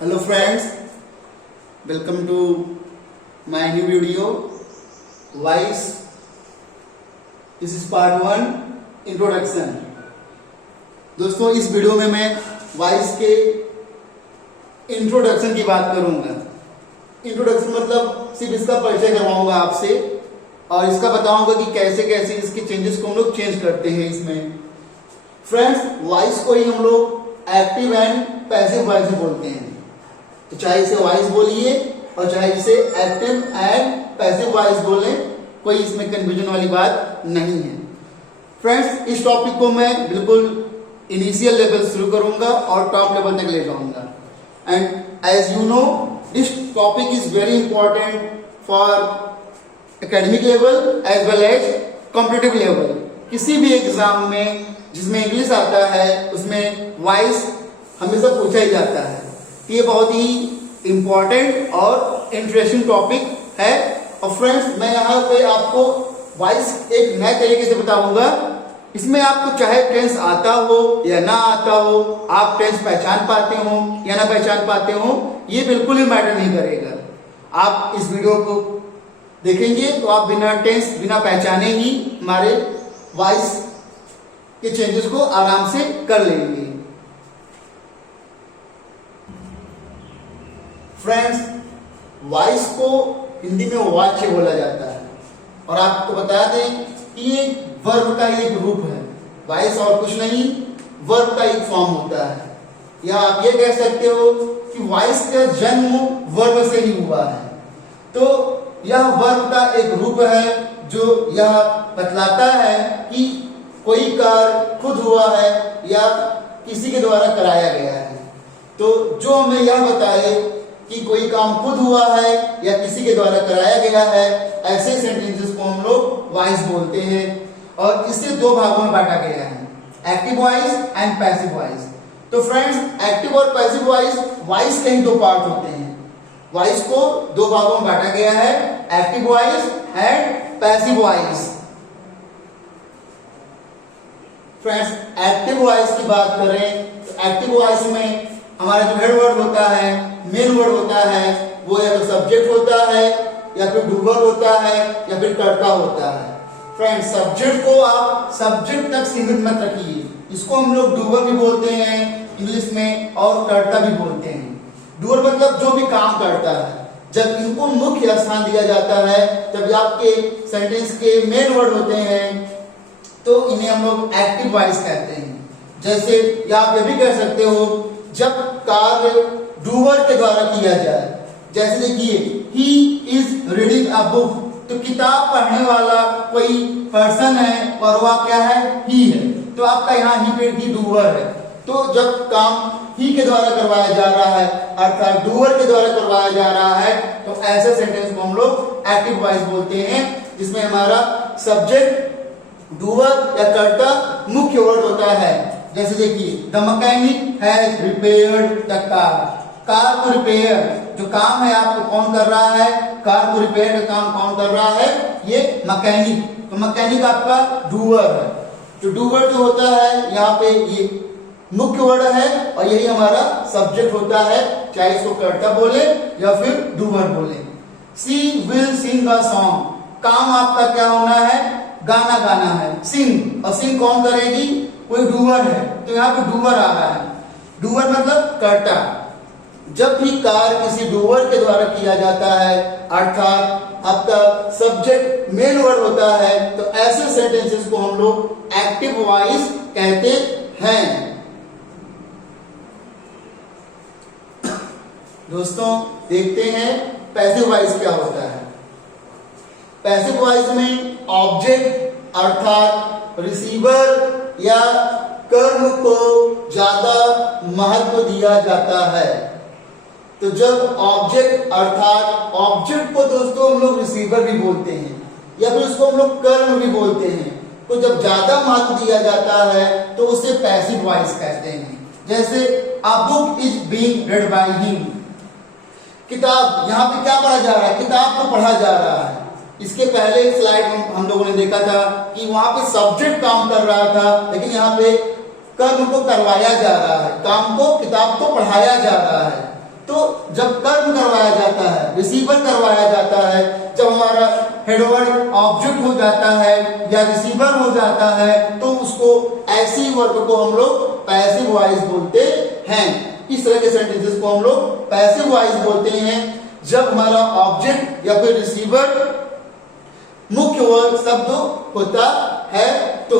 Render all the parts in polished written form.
Hello friends, welcome to my new video. Wise. This is part 1 introduction. दोस्तों इस video में मैं vice के इंट्रोडक्शन की बात करूंगा. इंट्रोडक्शन मतलब सिर्फ इसका परिचय करवाऊंगा आपसे और इसका बताऊंगा कि कैसे कैसे इसके चेंजेस को हम लोग चेंज करते हैं इसमें. फ्रेंड्स, वॉइस को ही हम लोग एक्टिव एंड पैसिव वॉइस बोलते हैं. तो चाहे इसे वॉइस बोलिए और चाहे इसे एक्टिव एंड पैसिव वॉइस बोलें, कोई इसमें कंफ्यूजन वाली बात नहीं है. फ्रेंड्स, इस टॉपिक को मैं बिल्कुल इनिशियल लेवल शुरू करूंगा और टॉप लेवल तक ले जाऊंगा. And as you know, this topic is very important for academic level as well as competitive level. किसी भी एग्जाम में जिसमें इंग्लिश आता है उसमें वॉइस हमेशा पूछा ही जाता है. ये बहुत ही इंपॉर्टेंट और इंटरेस्टिंग टॉपिक है. और फ्रेंड्स, मैं यहाँ पे आपको वॉइस एक नए तरीके से बताऊंगा. इसमें आपको चाहे टेंस आता हो या ना आता हो, आप टेंस पहचान पाते हो या ना पहचान पाते हो, ये बिल्कुल भी मैटर नहीं करेगा. आप इस वीडियो को देखेंगे तो आप बिना टेंस बिना पहचाने ही हमारे वॉइस के चेंजेस को आराम से कर लेंगे. फ्रेंड्स, वॉइस को हिंदी में वाच्य बोला जाता है. और आपको बता दें कि ये वर्ब का एक रूप है. वॉइस और कुछ नहीं, वर्ब का एक फॉर्म होता है. या आप ये कह सकते हो कि वॉइस का जन्म वर्ब से ही हुआ है. तो यह वर्ब का एक रूप है जो यह बतलाता है कि कोई कार्य खुद हुआ है या किसी के द्वारा कराया गया है. तो जो हमें यह बताए कि कोई काम खुद हुआ है या किसी के द्वारा कराया गया है, ऐसे सेंटेंसेस को हम लोग वॉइस बोलते हैं. और इसे दो भागों में बांटा गया है, active voice and passive voice. तो फ्रेंड्स, एक्टिव और पैसिव वॉइस के ही दो पार्ट होते हैं. वॉइस को दो भागों में बांटा गया है, active voice and passive voice. Friends, active voice की बात करें तो एक्टिव वॉइस में हमारा जो हेड वर्ड होता है, मेन वर्ड होता है, वो या तो सब्जेक्ट होता है या फिर डूवर होता है या फिर कर्ता होता है. फ्रेंड्स, सब्जेक्ट को आप सब्जेक्ट तक सीमित मत रखिए. इसको हम लोग डूवर भी बोलते हैं इंग्लिश में और कर्ता भी बोलते हैं. डूवर मतलब जो भी काम करता है. जब इनको मुख्य स्थान दिया जाता है, जब आपके सेंटेंस के मेन वर्ड होते हैं, तो इन्हें हम लोग एक्टिव वॉइस कहते हैं. जैसे या आप ये भी कह सकते हो जब कार्य डूवर के द्वारा किया जाए. जैसे देखिए, he is reading a book. तो किताब पढ़ने वाला कोई पर्सन है और वह क्या है, ही है. तो आपका यहाँ ही पे ही डूवर है. तो जब काम ही के द्वारा करवाया जा रहा है अर्थात डूवर के द्वारा करवाया जा रहा है, तो ऐसे सेंटेंस को हम लोग एक्टिव वॉइस बोलते हैं, जिसमें हमारा सब्जेक्ट डूवर या कर्ता मुख्य वर्ड होता है. जैसे देखिए, the mechanic has repaired the car. Car को रिपेयर, जो काम है आपको कौन कर रहा है, कार को रिपेयर का काम कौन कर रहा है, ये मैकेनिक. तो मैकेनिक आपका डूवर है. जो डूवर जो होता है यहाँ पे ये मुख्य वर्ड है और यही हमारा सब्जेक्ट होता है, चाहे इसको कर्ता बोले या फिर डूवर बोले. सी विल सिंग अ सॉन्ग. काम आपका क्या होना है, गाना गाना है, सिंग. और सिंग कौन करेगी, कोई डूवर है. तो यहाँ पे डूवर आ रहा है. डूवर मतलब कर्ता. जब भी कार्य किसी डूवर के द्वारा किया जाता है अर्थात आपका सब्जेक्ट मेन वर्ड होता है, तो ऐसे सेंटेंसेस को हम लोग एक्टिव वॉइस कहते हैं. दोस्तों, देखते हैं पैसिव वॉइस क्या होता है. पैसिव वॉइस में ऑब्जेक्ट अर्थात रिसीवर या कर्म को ज्यादा महत्व दिया जाता है. तो जब ऑब्जेक्ट अर्थात ऑब्जेक्ट को दोस्तों हम लोग रिसीवर भी बोलते हैं या फिर उसको हम लोग कर्म भी बोलते हैं, तो जब ज्यादा महत्व दिया जाता है तो उसे पैसिव वॉइस कहते हैं. जैसे a book is being red by him. किताब, यहाँ पे क्या पढ़ा जा रहा है, किताब को पढ़ा जा रहा है. इसके पहले स्लाइड में हम लोगों ने देखा था कि वहां पे सब्जेक्ट काम कर रहा था, लेकिन यहाँ पे कर्म को करवाया जा रहा है, काम को किताब को पढ़ाया जा रहा है. तो जब कर्म करवाया जाता है, रिसीवर करवाया जाता है, जब हमारा हेडवर्ड ऑब्जेक्ट हो जाता है या रिसीवर हो जाता है, तो उसको ऐसी वर्ब को हम लोग पैसिव वॉइस बोलते हैं। इस तरह के सेंटेंसेस को हम लोग पैसिव वॉइस बोलते हैं जब हमारा ऑब्जेक्ट या फिर रिसीवर मुख्य वर्ब शब्द होता है। तो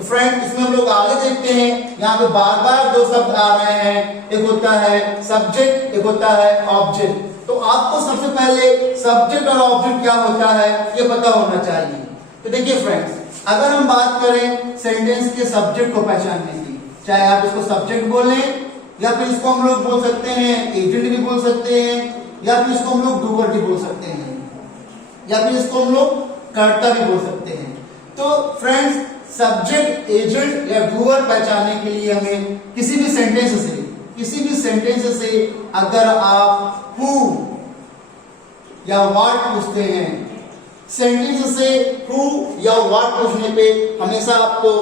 फ्रेंड इसमें हम लोग आगे देखते हैं, यहाँ पे बार बार दो शब्द आ रहे हैं, एक होता है सब्जेक्ट, एक होता है ऑब्जेक्ट। तो आपको सबसे पहले सब्जेक्ट और ऑब्जेक्ट क्या होता है ये पता होना चाहिए। तो देखिए फ्रेंड्स, अगर हम बात करें सेंटेंस के सब्जेक्ट को पहचानने की, चाहे आप इसको सब्जेक्ट बोलें या फिर इसको हम लोग बोल सकते हैं एजेंट भी बोल सकते हैं, या फिर इसको हम लोग डूअर भी बोल सकते हैं, या फिर इसको हम लोग कर्ता भी बोल सकते हैं। तो फ्रेंड्स, सब्जेक्ट, एजेंट या डूअर पहचानने के लिए हमें किसी भी सेंटेंस से अगर आप हु या व्हाट पूछते हैं, सेंटेंस से हु या व्हाट पूछने पे हमेशा आपको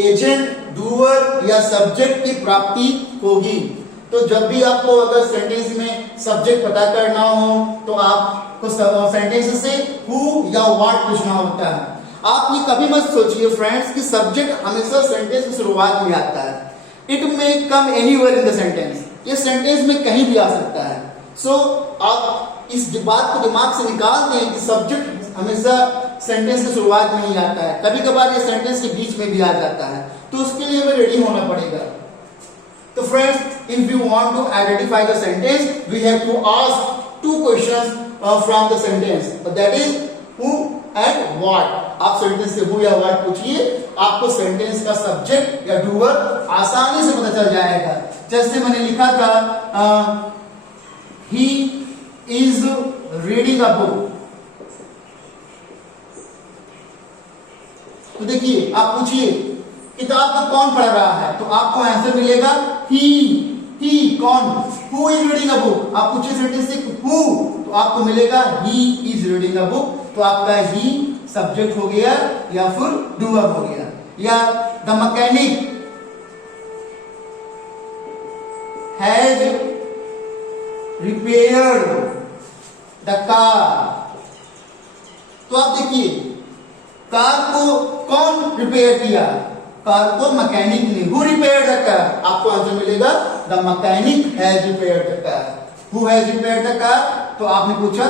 एजेंट, डूअर या सब्जेक्ट की प्राप्ति होगी। तो जब भी आपको अगर सेंटेंस में सब्जेक्ट पता करना हो तो आपको सेंटेंस से हु या व्हाट पूछना होता है। आप ये कभी मत सोचिए फ्रेंड्स कि सब्जेक्ट हमेशा सेंटेंस की शुरुआत में आता है। It may come anywhere in the sentence, ये सेंटेंस में कहीं भी आ सकता है। सो आप इस बात को दिमाग से निकाल दें कि सब्जेक्ट हमेशा सेंटेंस की शुरुआत में ही आता है, कभी कभार ये सेंटेंस के बीच में भी आ जाता है, तो उसके लिए हमें रेडी होना पड़ेगा। तो friends, if you want to identify the sentence we have to ask two questions from the sentence, that is who and what. आप सेंटेंस से हु या व्हाट पूछिए, आपको सेंटेंस का सब्जेक्ट या डूअर आसानी से पता चल जाएगा। जैसे मैंने लिखा था he is reading a book, तो देखिए आप पूछिए किताब को कौन पढ़ रहा है, तो आपको आंसर मिलेगा ही कौन, who is reading a book. आप पूछिए सेंटेंस से हु, तो आपको मिलेगा he is reading a book, तो आपका ही सब्जेक्ट हो गया या फिर डूअर हो गया। या the mechanic has repaired the car, तो आप देखिए कार को कौन रिपेयर किया, कार को मैकेनिक ने। हु रिपेयर्ड द कार, आपको आंसर मिलेगा the mechanic has repaired the car. Who has repaired the car, तो आपने पूछा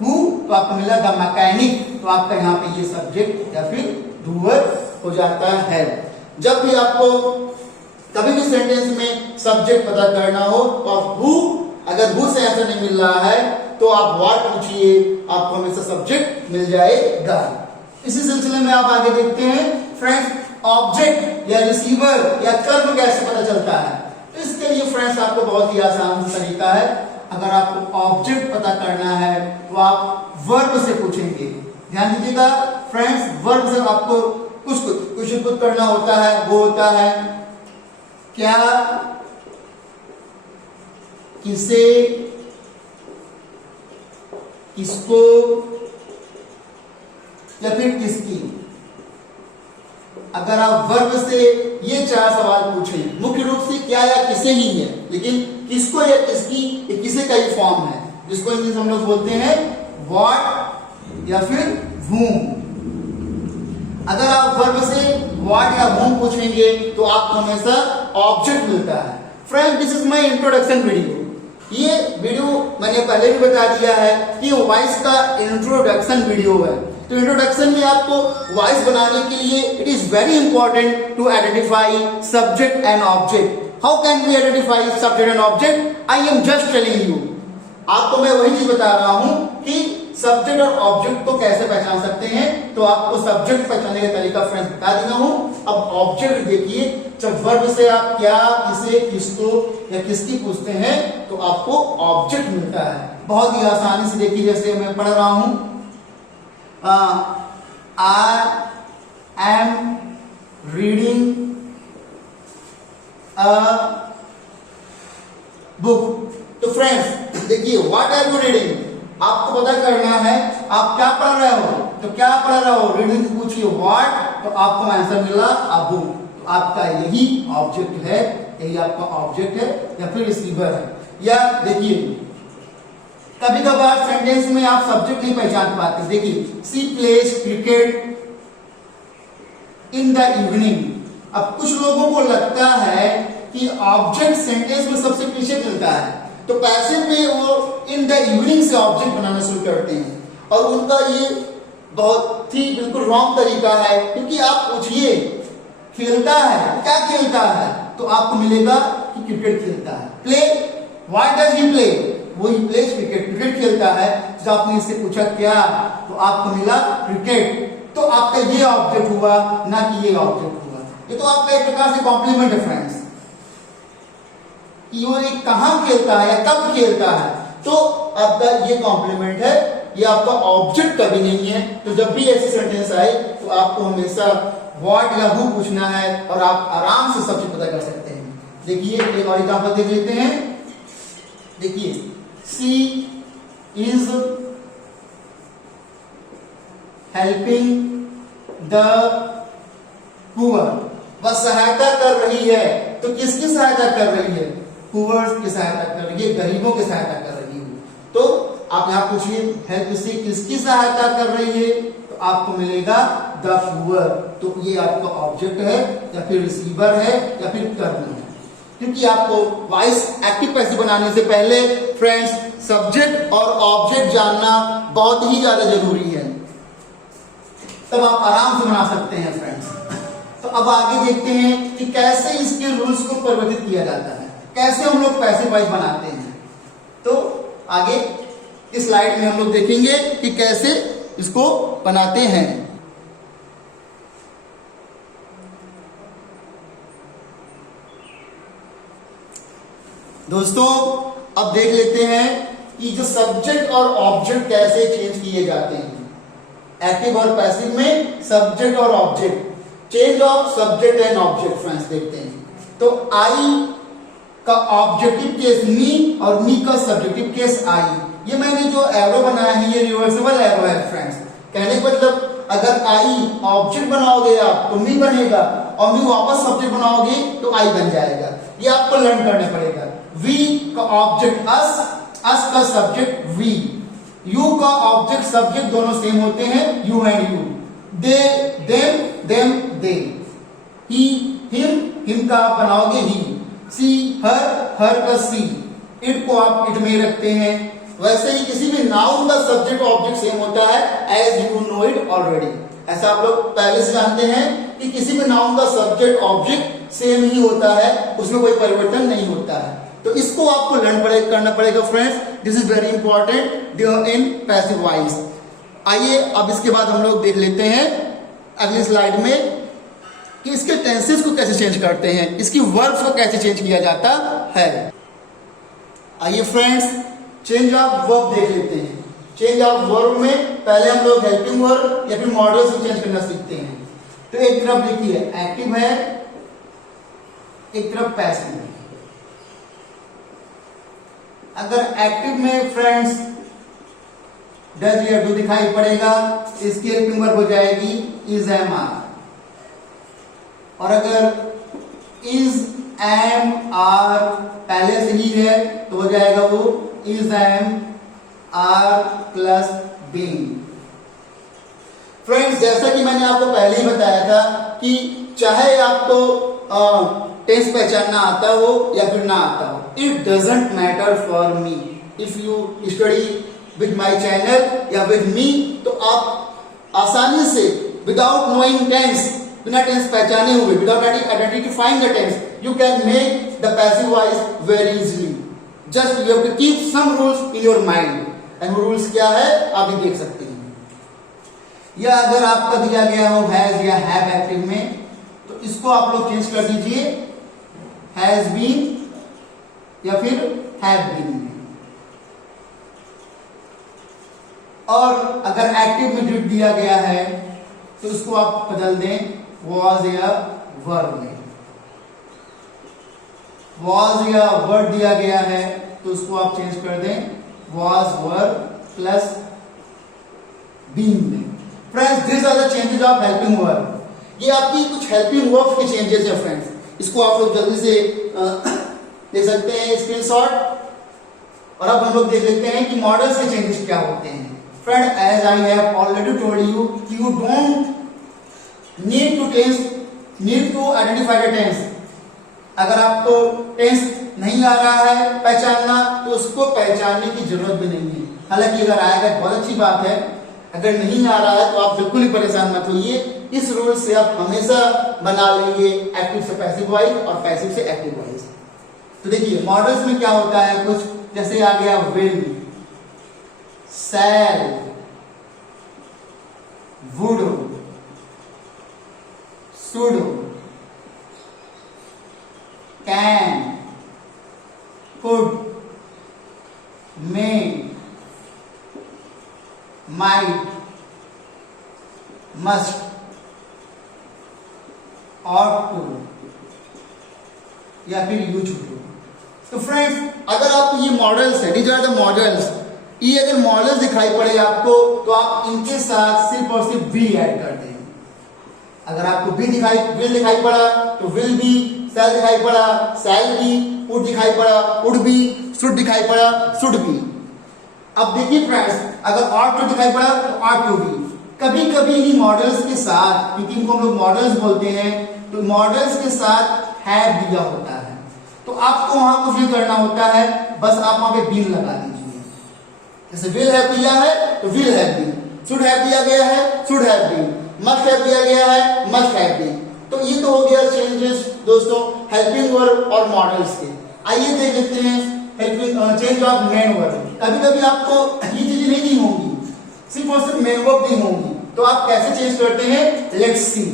हु, तो आपको मिला द मैकेनिक, तो आपका यहाँ पे ये सब्जेक्ट या फिर डूअर हो जाता है। जब भी आपको कभी भी सेंटेंस में सब्जेक्ट पता करना हो तो आप हु, अगर हु से आंसर नहीं मिल रहा है तो आप व्हाट पूछिए, आपको हमेशा सब्जेक्ट मिल जाएगा। इसी सिलसिले में आप आगे देखते हैं फ्रेंड्स, ऑब्जेक्ट या रिसीवर या कर्म कैसे पता चलता है। तो इसके लिए फ्रेंड्स आपको बहुत ही आसान तरीका है। अगर आपको ऑब्जेक्ट पता करना है तो आप वर्ब से पूछेंगे। ध्यान दीजिएगा फ्रेंड्स, वर्ब से आपको कुछ इनपुट करना होता है, वो होता है क्या, किसे, किसको या फिर किसकी। अगर आप वर्ब से ये चार सवाल पूछें, मुख्य रूप से क्या या किसे ही है, लेकिन किसको या किसकी, ये किसे का ही फॉर्म है, जिसको इंग्लिश हम लोग बोलते हैं व्हाट या फिर whom। अगर आप वर्ब से व्हाट या whom पूछेंगे तो आपको हमेशा ऑब्जेक्ट मिलता है। Friend, this is my introduction video. ये वीडियो मैंने पहले भी बता दिया है कि वॉइस का इंट्रोडक्शन वीडियो है। तो इंट्रोडक्शन में आपको वॉइस बनाने के लिए it is very important to identify subject and object. How can we identify subject and object? I am just telling you, आपको मैं वही चीज बता रहा हूं कि सब्जेक्ट और ऑब्जेक्ट को कैसे पहचान सकते हैं। तो आपको सब्जेक्ट पहचानने का तरीका फ्रेंड्स बता दिया हूं। अब ऑब्जेक्ट देखिए, जब वर्ब से आप क्या, किसे, किसको या किसकी पूछते हैं तो आपको ऑब्जेक्ट मिलता है। बहुत ही आसानी से देखिए, जैसे मैं पढ़ रहा हूं I am reading a book. तो फ्रेंड्स देखिए, व्हाट आर यू रीडिंग, आपको पता करना है आप क्या पढ़ रहे हो। तो क्या पढ़ रहे हो, रीडिंग से पूछिए व्हाट, तो आपको आंसर मिला अ बुक। तो आपका यही ऑब्जेक्ट है, यही आपका ऑब्जेक्ट है या फिर रिसीवर है। या देखिए कभी कभार सेंटेंस में आप सब्जेक्ट नहीं पहचान पाते। देखिए she plays cricket in the evening. अब कुछ लोगों को लगता है कि ऑब्जेक्ट सेंटेंस में सबसे पीछे चलता है, तो पैसिव में वो इन द इवनिंग से ऑब्जेक्ट बनाना शुरू करते हैं, और उनका ये बहुत ही बिल्कुल रॉन्ग तरीका है। क्योंकि आप पूछिए खेलता है, क्या खेलता है, तो आपको मिलेगा कि क्रिकेट खेलता है। Play, what does he play, वो ही प्लेज क्रिकेट, क्रिकेट खेलता है। जब आपने इससे पूछा क्या, तो आपको मिला क्रिकेट, तो आपका ये ऑब्जेक्ट हुआ, ना कि ये ऑब्जेक्ट हुआ। ये तो आपका एक प्रकार से कॉम्प्लीमेंट है फ्रेंड्स, कि वो एक कहां खेलता है या कब खेलता है, तो आपका ये कॉम्प्लीमेंट है, ये आपका ऑब्जेक्ट कभी नहीं है। तो जब भी ऐसी सेंटेंस आए तो आपको हमेशा व्हाट या हु पूछना है, और आप आराम से सब चीज पता कर सकते हैं। देखिए एक और एग्जांपल देख लेते हैं। देखिए सी इज हेल्पिंग द पुअर, वह सहायता कर रही है। तो किसकी सहायता कर रही है? पुअर की सहायता कर रही है, गरीबों की सहायता कर रही है। तो आप यहां पूछिए हेल्प से किसकी सहायता कर रही है, तो आपको मिलेगा द पुअर। तो ये आपका ऑब्जेक्ट है या फिर रिसीवर है या फिर कर्म है। क्योंकि आपको वॉइस एक्टिव पैसिव बनाने से पहले फ्रेंड्स सब्जेक्ट और ऑब्जेक्ट जानना बहुत ही ज्यादा जरूरी है, तब आप आराम से बना सकते हैं फ्रेंड्स। तो अब आगे देखते हैं कि कैसे इसके रूल्स को परिवर्तित किया जाता है, कैसे हम लोग पैसिव वॉइस बनाते हैं। तो आगे इस स्लाइड में हम लोग देखेंगे कि कैसे इसको बनाते हैं। दोस्तों अब देख लेते हैं कि जो सब्जेक्ट और ऑब्जेक्ट कैसे चेंज किए जाते हैं। एक्टिव और पैसिव में सब्जेक्ट और object, change of subject and object friends देखते हैं। तो आई का ऑब्जेक्टिव केस मी और मी का सब्जेक्टिव केस आई। ये मैंने जो एरो बनाया है ये रिवर्सिबल एरो है फ्रेंड्स। कहने का मतलब अगर आई ऑब्जेक्ट बनाओगे आप तो मी बनेगा, और मी वापस सब्जेक्ट बनाओगे तो आई बन जाएगा। ये आपको लर्न करना पड़ेगा। वी का ऑब्जेक्ट अस, अस का सब्जेक्ट वी, यू का ऑब्जेक्ट सब्जेक्ट दोनों सेम होते हैं, you and you. They them, them they. He him, him का आप बनाओगे ही। सी हर, हर का सी। इट को आप इट में रखते हैं। वैसे ही किसी भी नाउन का सब्जेक्ट ऑब्जेक्ट सेम होता है, as you know it already. ऐसा आप लोग पहले से जानते हैं कि किसी भी नाउन का सब्जेक्ट ऑब्जेक्ट सेम ही होता है, उसमें कोई परिवर्तन नहीं होता है। तो इसको आपको लर्न करना पड़ेगा friends. This is very important in passive voice. आइए अब इसके बाद हम लोग देख लेते हैं अगली स्लाइड में कि इसके टेंसेस को कैसे चेंज करते हैं, इसकी वर्ब्स को कैसे चेंज किया जाता है। आइए फ्रेंड्स चेंज ऑफ वर्ब देख लेते हैं। चेंज ऑफ वर्ब में पहले हम लोग हेल्पिंग वर्ब या फिर मॉडल्स को चेंज करना सीखते हैं। तो एक तरफ लिखिए एक्टिव है, एक तरफ पैसिव है। अगर एक्टिव में फ्रेंड्स डज या डू दिखाई पड़ेगा, इसकी हेल्पिंग वर्ब हो जाएगी इज एम आर। और अगर इज एम आर पहले से ही है तो हो जाएगा वो is am are plus being. Friends जैसा कि मैंने आपको पहले ही बताया था कि चाहे आपको टेंस पहचानना आता हो या फिर ना आता हो, it doesn't matter for me. If you study with my channel या विद मी, तो आप आसानी से विदाउट नोइंग टेंस, बिना टेंस पहचाने हुए, without identifying the tense, you can make the passive voice very easily. Just you have to keep some rules in your mind, and वो rules क्या है आप भी देख सकते हैं। या अगर आपका दिया गया हो हैज या हैव एक्टिव में, तो इसको आप लोग चेंज कर दीजिए हैज बीन या फिर हैव बीन में। और अगर एक्टिव में डिड दिया गया है तो इसको आप बदल दें वॉज या वर में। वॉज या वर दिया गया है तो उसको आप चेंज कर दें वॉज वर प्लस बीन में। Friends this are the changes of helping verb. ये आपकी कुछ हेल्पिंग वर्ब के चेंजेस है फ्रेंड्स। इसको आप लोग जल्दी से देख सकते हैं स्क्रीनशॉट। और अब हम लोग देख लेते हैं कि मॉडल्स के चेंजेस क्या होते हैं। Friend, as I have already told you, you don't need to identify the tense. अगर आपको टेंस नहीं आ रहा है पहचानना तो उसको पहचानने की जरूरत भी नहीं है। हालांकि अगर आएगा बहुत अच्छी बात है, अगर नहीं आ रहा है तो आप बिल्कुल ही परेशान मत होइए। इस रूल से आप हमेशा बना लेंगे एक्टिव से पैसिव वॉइस और पैसिव से एक्टिव वॉइस। तो देखिए मॉडल्स में क्या होता है, कुछ जैसे आ गया will, shall, would, should, can, could, may, might, must, ought to या फिर यूज टू। तो फ्रेंड्स, अगर आप ये मॉडल्स है, दीज आर द मॉडल्स, ये अगर मॉडल्स दिखाई पड़े आपको तो आप इनके साथ सिर्फ और सिर्फ बी ऐड कर दें। अगर आपको विल दिखाई पड़ा तो विल बी, शैल दिखाई पड़ा शैल बी, वुड दिखाई पड़ा वुड बी, शुड दिखाई पड़ा शुड बी। अब देखिए फ्रेंड्स, अगर ought to दिखाई पड़ा तो ought to be। कभी कभी इन मॉडल्स के साथ, क्योंकि इनको हम लोग मॉडल्स बोलते हैं, तो मॉडल्स के साथ हैव दिया होता है, तो आपको वहां कुछ नहीं करना होता है, बस आप वहां पे बीन लगा दीजिए। जैसे विल हैव दिया है तो will have been, should have दिया गया है should have been, must have दिया गया है मस्ट हैव बीन। तो ये तो हो गया चेंजेस दोस्तों हेल्पिंग वर्ब और मॉडल्स के। आइए देख लेते हैं helping change of main verb. कभी कभी आपको ये चीजें नहीं दी होंगी, सिर्फ और सिर्फ मेन वर्ब दी होंगी, तो आप कैसे चेंज करते हैं, let's see.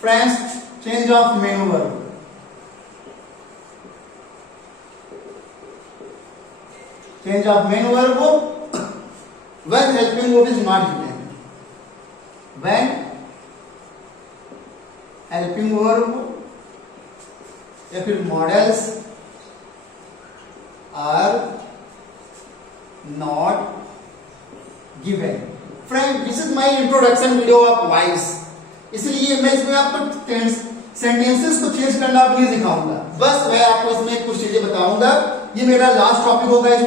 Friends, change of main verb. Change of main verb when helping verb is not given, when helping verb या फिर modals are not given. Friend, this is my introduction video of voice, इसलिए मैं इसमें आपको sentences को change करना भी नहीं सिखाऊंगा, बस मैं आपको इसमें कुछ चीजें बताऊंगा। ये मेरा लास्ट टॉपिक होगा इस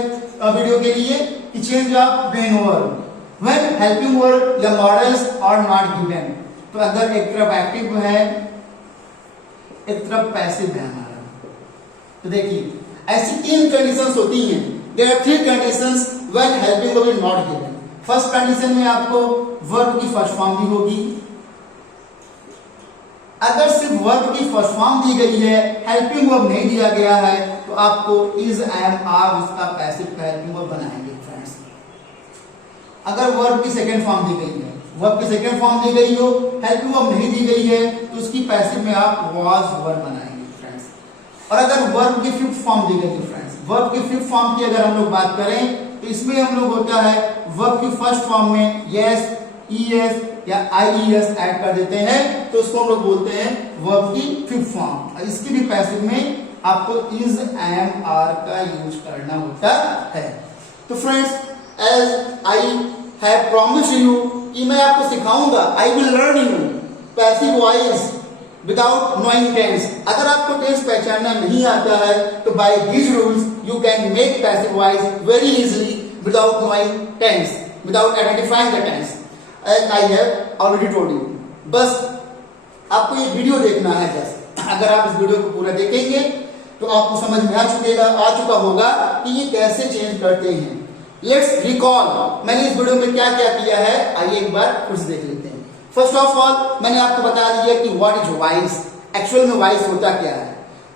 वीडियो के लिए कि change of main verb when helping verb या मॉडल्स आर नॉट गिवन। तो अगर एक तरफ एक्टिव है एक तरफ पैसिव है हमारा, तो देखिए ऐसी 3 कंडीशंस होती हैं। There are 3 conditions when helping verb is not given. First condition में आपको वर्ब की फर्स्ट फॉर्म दी होगी। अगर सिर्फ वर्ब की फर्स्ट फॉर्म दी गई है, हेल्पिंग वर्ब नहीं दिया गया है, तो आपको इज, एम, आर उसका पैसिव का हेल्पिंग वर्ब बनाएंगे फ्रेंड्स। अगर वर्ब की सेकंड फॉर्म दी गई है, वर्ब की सेकंड फॉर्म दी गई हो, हेल्पिंग वर्ब नहीं दी गई है, तो उसकी पैसिव में आप वाज वर्ब बनाएंगे फ्रेंड्स। और अगर वर्ब की फिफ्थ फॉर्म दी गई है फ्रेंड्स, वर्ब की फिफ्थ फॉर्म की अगर हम लोग बात करें तो इसमें हम लोग होता है वर्ब की फर्स्ट फॉर्म में यस, ईएस या आईईएस ऐड कर देते हैं, तो उसको हम लोग बोलते हैं वर्ब की फिफ्थ फॉर्म। और इसकी भी पैसिव में आपको इज, एम, आर का यूज करना होता है। तो friends, as I have promised you कि मैं आपको सिखाऊंगा, I will learn you passive voice without knowing tense. अगर आपको टेंस पहचानना नहीं आता है तो by these rules you can make passive voice very easily without knowing tense, without identifying the tense, as I have already told you. बस आपको ये वीडियो देखना है। बस अगर आप इस वीडियो को पूरा देखेंगे तो आपको समझ में आ चुका होगा कि ये कैसे चेंज करते हैं। लेट्स रिकॉल, मैंने इस वीडियो में क्या क्या किया है, आइए एक बार कुछ देख लेते हैं। फर्स्ट ऑफ ऑल मैंने आपको बता दिया कि व्हाट इज वॉइस, एक्चुअल में वॉइस होता क्या है।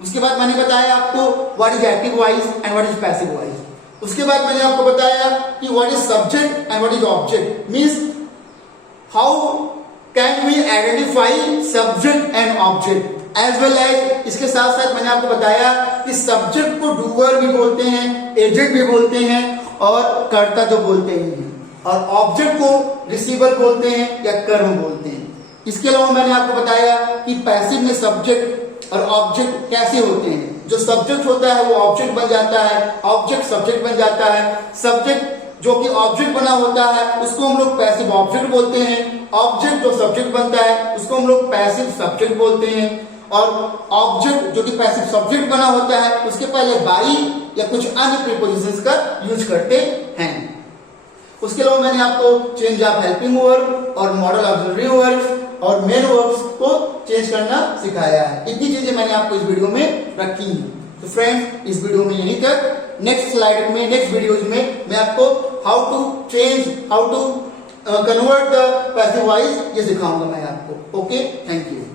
उसके बाद मैंने बताया आपको what is active voice and what is passive voice. उसके बाद मैंने आपको बताया कि what is subject and what is object, means how can we identify subject and object. As well as इसके साथ साथ मैंने आपको बताया कि सब्जेक्ट को डूअर भी बोलते हैं, एजेंट भी बोलते हैं और कर्ता तो बोलते ही हैं, और ऑब्जेक्ट को रिसीवर बोलते हैं या कर्म बोलते हैं। इसके अलावा मैंने आपको बताया कि पैसिव में सब्जेक्ट और ऑब्जेक्ट कैसे होते हैं। जो सब्जेक्ट होता है वो ऑब्जेक्ट बन जाता है, ऑब्जेक्ट सब्जेक्ट बन जाता है, सब्जेक्ट जो कि ऑब्जेक्ट बना होता है उसको हम लोग पैसिव ऑब्जेक्ट बोलते हैं, ऑब्जेक्ट जो सब्जेक्ट बनता है उसको हम लोग पैसिव सब्जेक्ट बोलते हैं, और ऑब्जेक्ट जो कि पैसिव सब्जेक्ट बना होता है उसके पहले बाई या कुछ अन्य प्रीपोजिशंस का यूज करते हैं। उसके अलावा मैंने आपको चेंज ऑफ हेल्पिंग वर्ब और मॉडल ऑक्सिलरी वर्ब्स और मेन वर्ब्स को चेंज करना सिखाया है। इतनी चीजें मैंने आपको इस वीडियो में रखी हैं। तो फ्रेंड्स, इस वीडियो में यहीं तक। नेक्स्ट स्लाइड में, नेक्स्ट वीडियोज में मैं आपको how to convert the passive voice ये सिखाऊंगा मैं आपको। Okay, thank you.